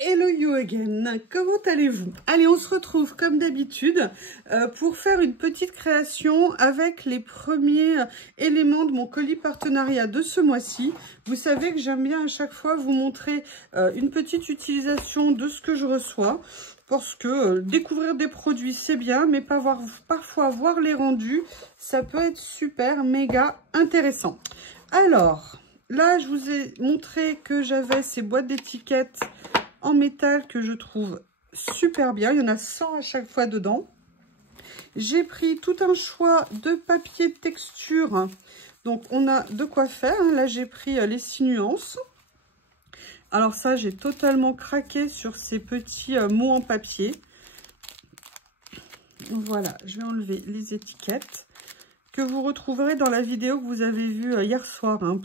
Hello you again, comment allez-vous? Allez, on se retrouve comme d'habitude pour faire une petite création avec les premiers éléments de mon colis partenariat de ce mois-ci. Vous savez que j'aime bien à chaque fois vous montrer une petite utilisation de ce que je reçois. Parce que découvrir des produits c'est bien, mais parfois voir les rendus, ça peut être super, méga intéressant. Alors, là je vous ai montré que j'avais ces boîtes d'étiquettes en métal que je trouve super bien. Il y en a 100 à chaque fois dedans. J'ai pris tout un choix de papier texture. Donc, on a de quoi faire. Là, j'ai pris les 6 nuances. Alors ça, j'ai totalement craqué sur ces petits mots en papier. Voilà, je vais enlever les étiquettes que vous retrouverez dans la vidéo que vous avez vue hier soir, hein,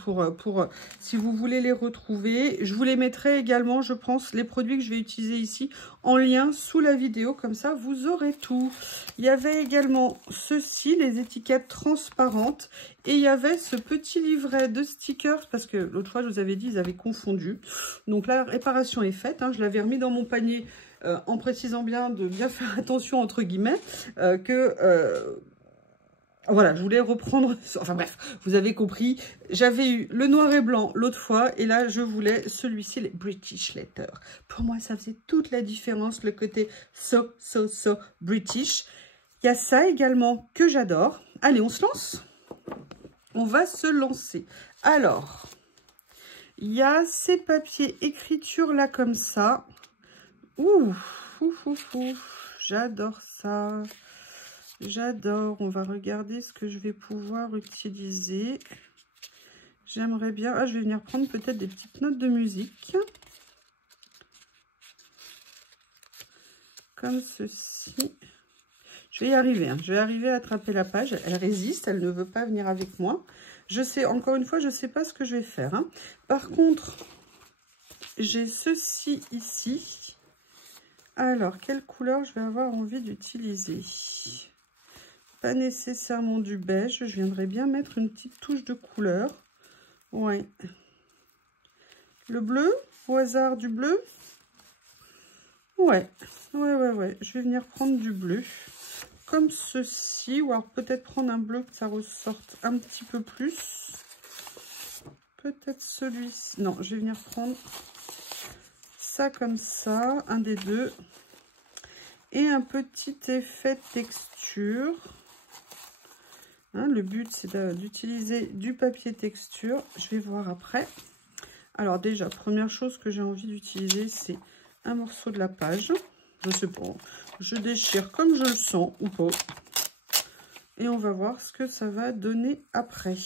si vous voulez les retrouver. Je vous les mettrai également, je pense, les produits que je vais utiliser ici en lien sous la vidéo, comme ça vous aurez tout. Il y avait également ceci, les étiquettes transparentes, et il y avait ce petit livret de stickers, parce que l'autre fois je vous avais dit, ils avaient confondu. Donc la réparation est faite, hein, je l'avais remis dans mon panier en précisant bien de bien faire attention entre guillemets, voilà, je voulais reprendre, enfin bref, vous avez compris, j'avais eu le noir et blanc l'autre fois, et là je voulais celui-ci, les British Letter. Pour moi, ça faisait toute la différence, le côté so British. Il y a ça également que j'adore. Allez, on se lance? On va se lancer. Alors, il y a ces papiers écriture là comme ça. Ouh, j'adore ça. J'adore. On va regarder ce que je vais pouvoir utiliser. J'aimerais bien... Ah, je vais venir prendre peut-être des petites notes de musique. Comme ceci. Je vais y arriver. Hein. Je vais arriver à attraper la page. Elle résiste. Elle ne veut pas venir avec moi. Je sais, encore une fois, je ne sais pas ce que je vais faire. Hein. Par contre, j'ai ceci ici. Alors, quelle couleur je vais avoir envie d'utiliser ? Pas nécessairement du beige. Je viendrai bien mettre une petite touche de couleur. Ouais. Le bleu, au hasard du bleu. Ouais. Je vais venir prendre du bleu. Comme ceci. Ou alors peut-être prendre un bleu que ça ressorte un petit peu plus. Peut-être celui-ci. Non, je vais venir prendre ça comme ça. Un des deux. Et un petit effet de texture. Hein, le but, c'est d'utiliser du papier texture. Je vais voir après. Alors déjà, première chose que j'ai envie d'utiliser, c'est un morceau de la page. Je sais pas, je déchire comme je le sens ou pas. Et on va voir ce que ça va donner après.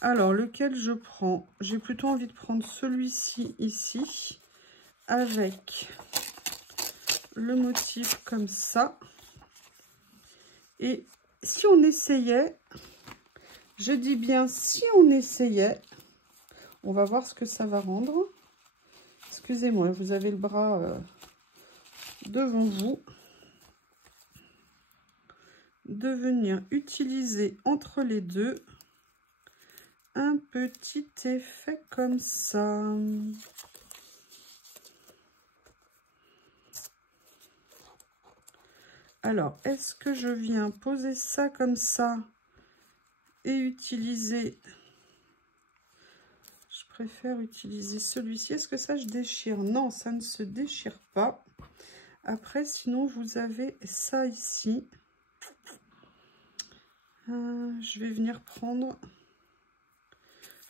Alors, lequel je prends? J'ai plutôt envie de prendre celui-ci ici, avec le motif comme ça. Et si on essayait, je dis bien si on essayait, on va voir ce que ça va rendre. Excusez-moi, vous avez le bras devant vous. De venir utiliser entre les deux un petit effet comme ça. Alors, est-ce que je viens poser ça comme ça et utiliser... Je préfère utiliser celui-ci. Est-ce que ça, je déchire? Non, ça ne se déchire pas. Après, sinon, vous avez ça ici. Je vais venir prendre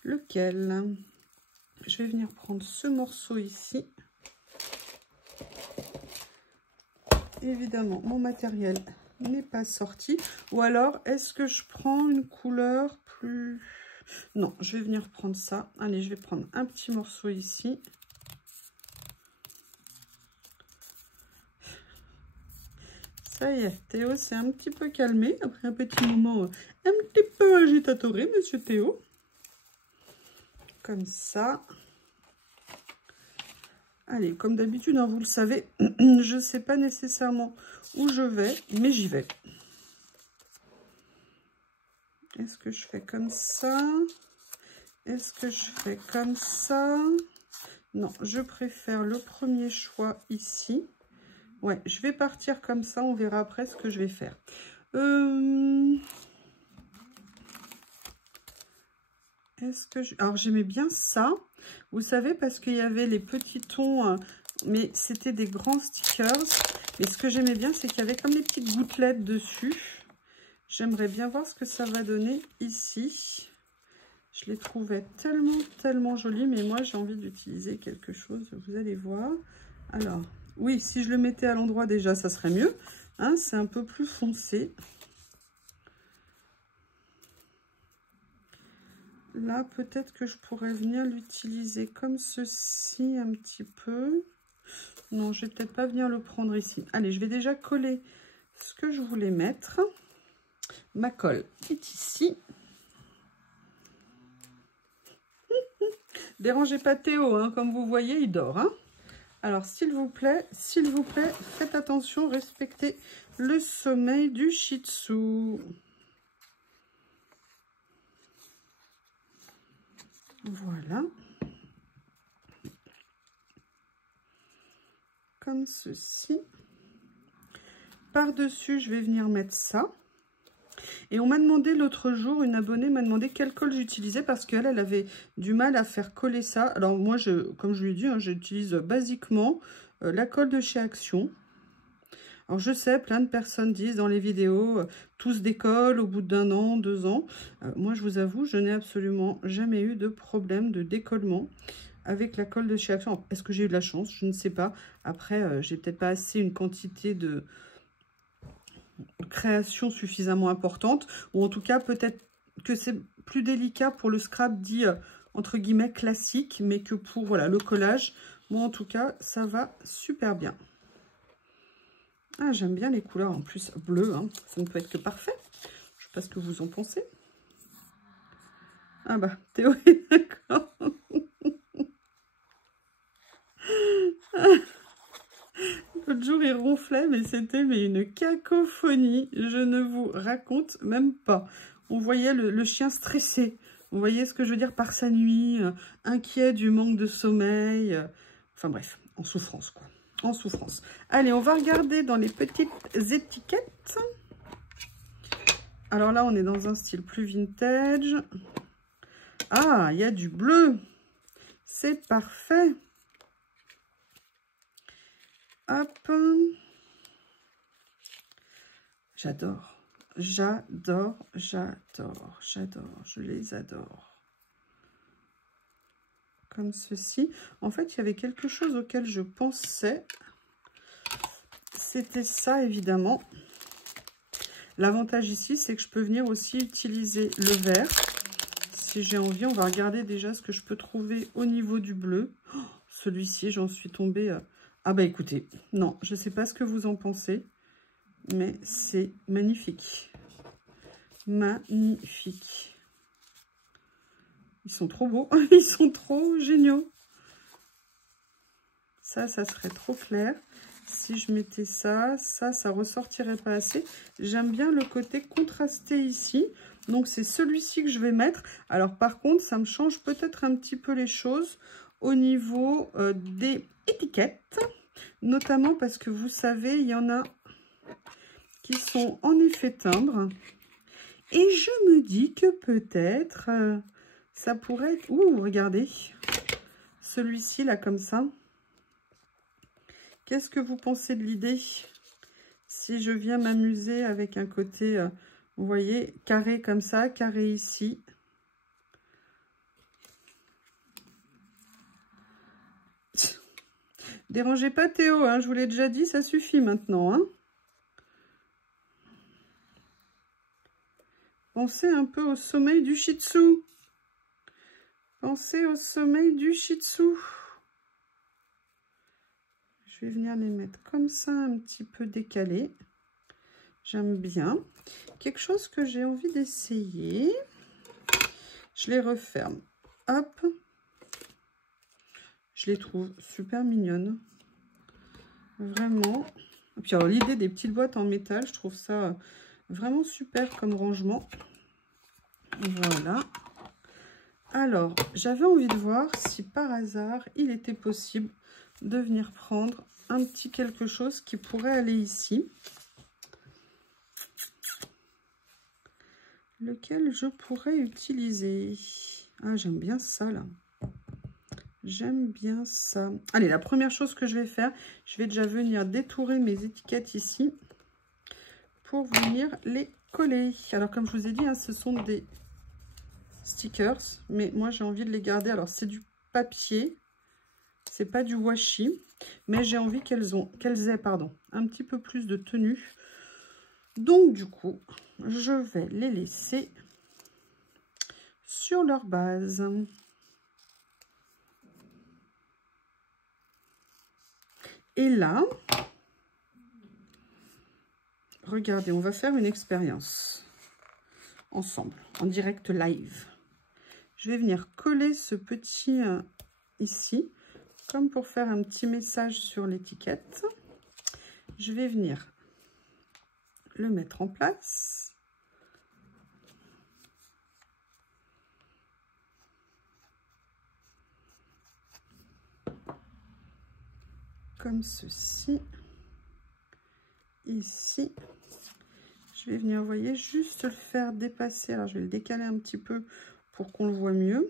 lequel? Je vais venir prendre ce morceau ici. Évidemment, mon matériel n'est pas sorti. Ou alors, est-ce que je prends une couleur plus... Non, je vais venir prendre ça. Allez, je vais prendre un petit morceau ici. Ça y est, Théo s'est un petit peu calmé après un petit moment un petit peu agitatoré, monsieur Théo. Comme ça. Allez, comme d'habitude, hein, vous le savez, je ne sais pas nécessairement où je vais, mais j'y vais. Est-ce que je fais comme ça? Est-ce que je fais comme ça? Non, je préfère le premier choix ici. Ouais, je vais partir comme ça, on verra après ce que je vais faire. Est-ce que je... Alors, j'aimais bien ça. Vous savez, parce qu'il y avait les petits tons, mais c'était des grands stickers. Mais ce que j'aimais bien, c'est qu'il y avait comme des petites gouttelettes dessus. J'aimerais bien voir ce que ça va donner ici. Je les trouvais tellement jolis, mais moi, j'ai envie d'utiliser quelque chose. Vous allez voir. Alors, oui, si je le mettais à l'endroit déjà, ça serait mieux. Hein, c'est un peu plus foncé. Là, peut-être que je pourrais venir l'utiliser comme ceci un petit peu. Non, je vais peut-être pas venir le prendre ici. Allez, je vais déjà coller ce que je voulais mettre. Ma colle est ici. Dérangez pas Théo, hein, comme vous voyez, il dort. Hein. Alors, s'il vous plaît, faites attention, respectez le sommeil du Shih Tzu. Voilà. Comme ceci. Par-dessus, je vais venir mettre ça. Et on m'a demandé l'autre jour, une abonnée m'a demandé quelle colle j'utilisais parce qu'elle avait du mal à faire coller ça. Alors moi, comme je lui ai dit, hein, j'utilise basiquement la colle de chez Action. Alors je sais, plein de personnes disent dans les vidéos, tous décollent au bout d'1 an, 2 ans. Moi, je vous avoue, je n'ai absolument jamais eu de problème de décollement avec la colle de chez Action. Est-ce que j'ai eu de la chance? Je ne sais pas. Après, j'ai peut-être pas assez une quantité de création suffisamment importante, ou en tout cas peut-être que c'est plus délicat pour le scrap dit entre guillemets classique, mais que pour voilà le collage, moi en tout cas ça va super bien. Ah, j'aime bien les couleurs en plus bleu, hein. Ça ne peut être que parfait. Je sais pas ce que vous en pensez. Ah bah Théo est d'accord. L'autre jour, il ronflait, mais c'était une cacophonie. Je ne vous raconte même pas. On voyait le chien stressé. Vous voyez ce que je veux dire par sa nuit, inquiet du manque de sommeil. Enfin bref, en souffrance, quoi. En souffrance. Allez, on va regarder dans les petites étiquettes. Alors là, on est dans un style plus vintage. Ah, il y a du bleu. C'est parfait. Hop. J'adore. J'adore. Je les adore. Comme ceci. En fait, il y avait quelque chose auquel je pensais. C'était ça, évidemment. L'avantage ici, c'est que je peux venir aussi utiliser le vert. Si j'ai envie, on va regarder déjà ce que je peux trouver au niveau du bleu. Oh, celui-ci, j'en suis tombée... Ah bah écoutez, non, je ne sais pas ce que vous en pensez, mais c'est magnifique. Magnifique. Ils sont trop beaux, ils sont trop géniaux. Ça serait trop clair. Si je mettais ça ressortirait pas assez. J'aime bien le côté contrasté ici. Donc c'est celui-ci que je vais mettre. Alors par contre, ça me change peut-être un petit peu les choses au niveau des étiquettes. Notamment parce que vous savez, il y en a qui sont en effet timbre. Et je me dis que peut-être ça pourrait être... Ouh, regardez. Celui-ci là comme ça. Qu'est-ce que vous pensez de l'idée? Si je viens m'amuser avec un côté, vous voyez, carré comme ça, carré ici. Dérangez pas Théo, hein, je vous l'ai déjà dit, ça suffit maintenant. Hein. Pensez un peu au sommeil du Shih Tzu. Pensez au sommeil du Shih Tzu. Je vais venir les mettre comme ça, un petit peu décalé. J'aime bien. Quelque chose que j'ai envie d'essayer. Je les referme. Hop. Je les trouve super mignonnes. Vraiment. Et puis alors l'idée des petites boîtes en métal, je trouve ça vraiment super comme rangement. Voilà. Alors, j'avais envie de voir si par hasard, il était possible de venir prendre un petit quelque chose qui pourrait aller ici. Lequel je pourrais utiliser. Ah, j'aime bien ça, là. J'aime bien ça. Allez, la première chose que je vais faire, je vais déjà venir détourer mes étiquettes ici pour venir les coller. Alors, comme je vous ai dit, hein, ce sont des stickers, mais moi, j'ai envie de les garder. Alors, c'est du papier, c'est pas du washi, mais j'ai envie qu'elles aient un petit peu plus de tenue. Donc, du coup, je vais les laisser sur leur base. Et là, regardez, on va faire une expérience ensemble, en direct live. Je vais venir coller ce petit ici, comme pour faire un petit message sur l'étiquette. Je vais venir le mettre en place. Comme ceci. Ici. Je vais venir, vous voyez, juste le faire dépasser. Alors, je vais le décaler un petit peu pour qu'on le voit mieux.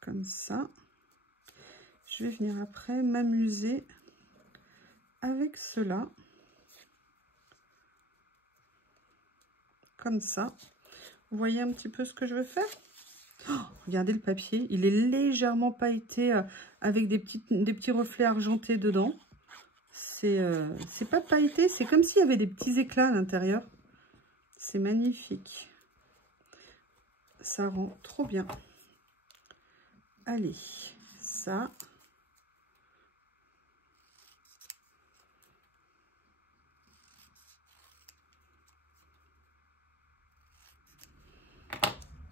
Comme ça. Je vais venir après m'amuser avec cela. Comme ça. Vous voyez un petit peu ce que je veux faire? Oh, regardez le papier. Il est légèrement pailleté avec des petits reflets argentés dedans. C'est pas pailleté, c'est comme s'il y avait des petits éclats à l'intérieur. C'est magnifique. Ça rend trop bien. Allez, ça.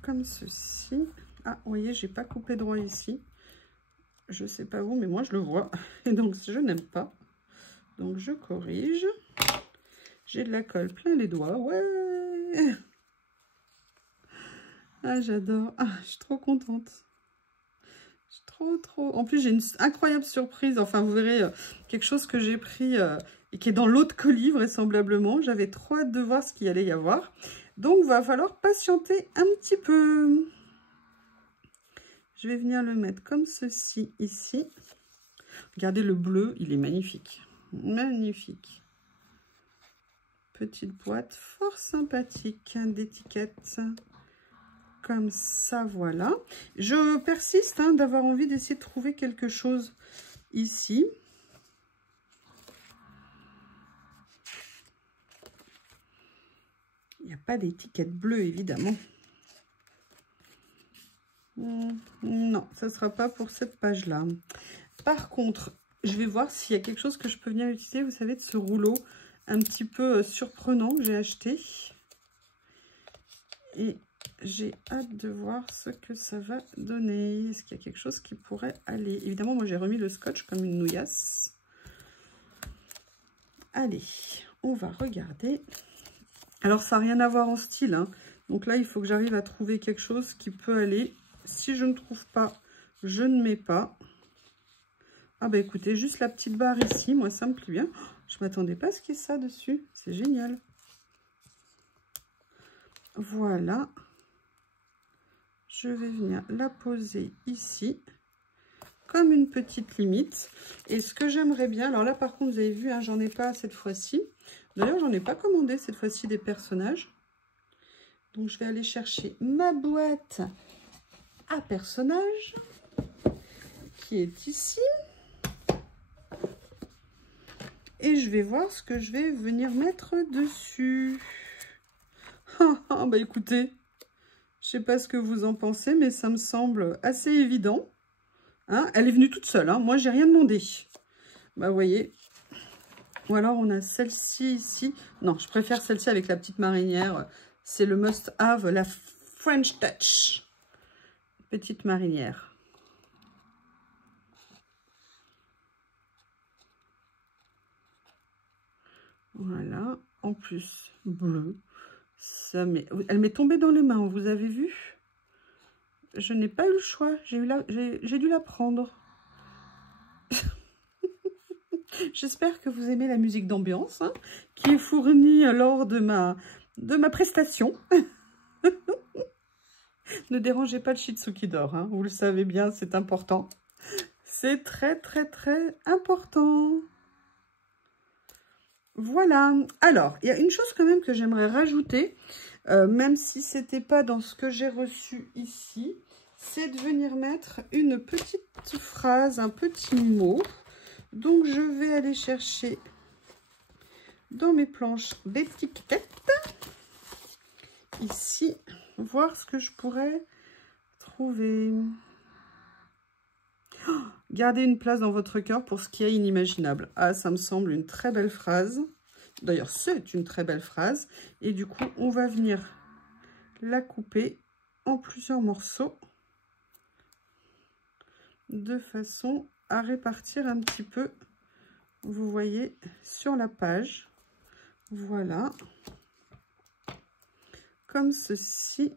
Comme ceci. Ah, vous voyez, j'ai pas coupé droit ici. Je sais pas vous, mais moi je le vois. Et donc, je n'aime pas. Donc, je corrige. J'ai de la colle plein les doigts. Ouais! Ah, j'adore. Ah, je suis trop contente. Je suis trop... En plus, j'ai une incroyable surprise. Enfin, vous verrez quelque chose que j'ai pris et qui est dans l'autre colis, vraisemblablement. J'avais trop hâte de voir ce qu'il allait y avoir. Donc, il va falloir patienter un petit peu. Je vais venir le mettre comme ceci, ici. Regardez le bleu, il est magnifique. Magnifique. Petite boîte fort sympathique d'étiquettes. Comme ça, voilà. Je persiste d'avoir envie d'essayer de trouver quelque chose ici. Il n'y a pas d'étiquette bleue, évidemment. Non, ça ne sera pas pour cette page-là. Par contre, je vais voir s'il y a quelque chose que je peux venir utiliser, vous savez, de ce rouleau un petit peu surprenant que j'ai acheté. Et j'ai hâte de voir ce que ça va donner. Est-ce qu'il y a quelque chose qui pourrait aller? Évidemment, moi, j'ai remis le scotch comme une nouillasse. Allez, on va regarder. Alors, ça n'a rien à voir en style. Donc là, il faut que j'arrive à trouver quelque chose qui peut aller. Si je ne trouve pas, je ne mets pas. Ah bah écoutez, juste la petite barre ici, moi, ça me plaît bien. Je ne m'attendais pas à ce qu'il y ait ça dessus. C'est génial. Voilà. Je vais venir la poser ici, comme une petite limite. Et ce que j'aimerais bien, alors là par contre vous avez vu, j'en ai pas cette fois-ci. D'ailleurs j'en ai pas commandé cette fois-ci des personnages. Donc je vais aller chercher ma boîte à personnages, qui est ici. Et je vais voir ce que je vais venir mettre dessus. Ah bah écoutez, je sais pas ce que vous en pensez, mais ça me semble assez évident. Elle est venue toute seule, moi j'ai rien demandé. Bah vous voyez. Ou alors on a celle-ci ici. Non, je préfère celle-ci avec la petite marinière. C'est le must have, la French Touch. Petite marinière. Voilà. En plus, bleu. Elle m'est tombée dans les mains, vous avez vu? Je n'ai pas eu le choix, j'ai dû la prendre. J'espère que vous aimez la musique d'ambiance hein, qui est fournie lors de ma prestation. Ne dérangez pas le Shih Tzu qui dort, hein, vous le savez bien, c'est important. C'est très, très, très important. Voilà. Alors, il y a une chose quand même que j'aimerais rajouter, même si ce n'était pas dans ce que j'ai reçu ici, c'est de venir mettre une petite phrase, un petit mot. Donc, je vais aller chercher dans mes planches d'étiquettes, ici, voir ce que je pourrais trouver. Oh, gardez une place dans votre cœur pour ce qui est inimaginable. Ah, ça me semble une très belle phrase. D'ailleurs, c'est une très belle phrase. Et du coup, on va venir la couper en plusieurs morceaux de façon à répartir un petit peu, vous voyez, sur la page. Voilà. Comme ceci.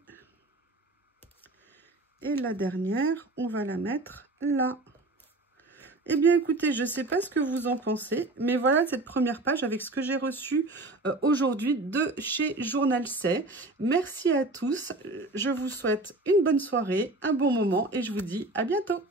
Et la dernière, on va la mettre là. Eh bien, écoutez, je ne sais pas ce que vous en pensez, mais voilà cette première page avec ce que j'ai reçu aujourd'hui de chez Journal C. Merci à tous. Je vous souhaite une bonne soirée, un bon moment et je vous dis à bientôt.